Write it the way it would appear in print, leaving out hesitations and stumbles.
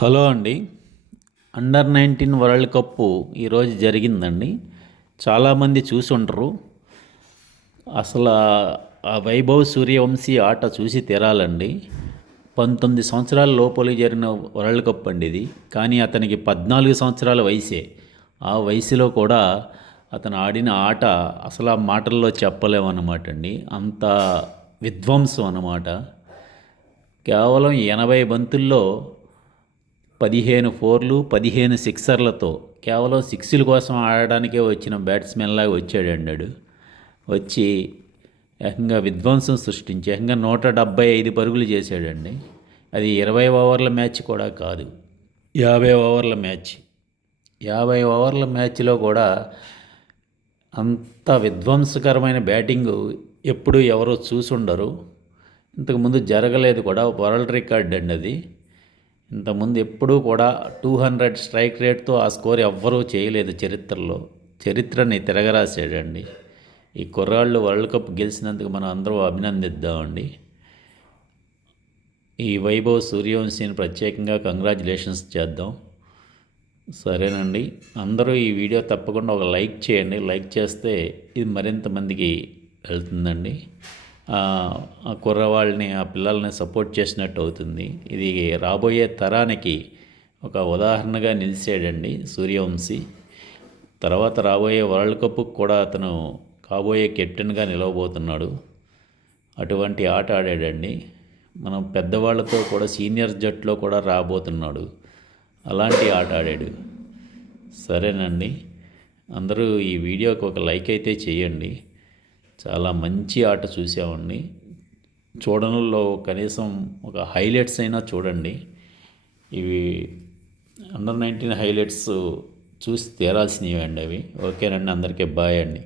Hello అండి. Under 19 world cup ఈరోజు జరిగిందండి. చాలామంది చూసుండరు. అసలు ఆ వైభవ్ సూర్యవంశీ ఆట చూసి తీరాలండి. 19 సంవత్సరాల లోపలి జరిగిన వరల్డ్ కప్ అండి ఇది. కానీ అతనికి 14 సంవత్సరాల వయసే. ఆ వయసులో కూడా అతను ఆడిన ఆట అసలు ఆ మాటల్లో చెప్పలేమన్నమాట అండి. అంత విధ్వంసం అన్నమాట. కేవలం 80 బంతుల్లో 15 ఫోర్లు 15 సిక్సర్లతో కేవలం సిక్స్ల కోసం ఆడడానికే వచ్చిన బ్యాట్స్మెన్ లాగా వచ్చాడండి వాడు. వచ్చి ఏకంగా విధ్వంసం సృష్టించి ఏకంగా 175 పరుగులు చేశాడండి. అది 20 ఓవర్ల మ్యాచ్ కూడా కాదు, 50 ఓవర్ల మ్యాచ్. 50 ఓవర్ల మ్యాచ్లో కూడా అంత విధ్వంసకరమైన బ్యాటింగు ఎప్పుడు ఎవరో చూసుండరు. ఇంతకుముందు జరగలేదు కూడా. వరల్డ్ రికార్డ్ అండి అది. ఇంతకుముందు ఎప్పుడూ కూడా 200 స్ట్రైక్ రేట్తో ఆ స్కోర్ ఎవ్వరూ చేయలేదు చరిత్రలో. చరిత్రని తిరగరాశాడండి. ఈ కుర్రాళ్ళు వరల్డ్ కప్ గెలిచినందుకు మనం అందరూ అభినందిద్దామండి. ఈ వైభవ్ సూర్యవంశీని ప్రత్యేకంగా కంగ్రాచులేషన్స్ చేద్దాం. సరేనండి, అందరూ ఈ వీడియో తప్పకుండా ఒక లైక్ చేయండి. లైక్ చేస్తే ఇది మరింత మందికి వెళ్తుందండి. ఆ కుర్రవాళ్ళని, ఆ పిల్లల్ని సపోర్ట్ చేసినట్టు అవుతుంది. ఇది రాబోయే తరానికి ఒక ఉదాహరణగా నిలిచాడండి సూర్యవంశీ. తర్వాత రాబోయే వరల్డ్ కప్కు కూడా అతను కాబోయే కెప్టెన్గా నిలవబోతున్నాడు. అటువంటి ఆట ఆడాడండి. మనం పెద్దవాళ్ళతో కూడా సీనియర్ జట్టులో కూడా రాబోతున్నాడు. అలాంటి ఆట ఆడాడు. సరేనండి, అందరూ ఈ వీడియోకి ఒక లైక్ అయితే చేయండి. చాలా మంచి ఆట చూసామండి. చూడడంలో కనీసం ఒక హైలైట్స్ అయినా చూడండి. ఇవి అండర్ 19 హైలైట్స్ చూసి తీరాల్సినవి అండి అవి. ఓకేనండి, అందరికీ బాయ్ అండి.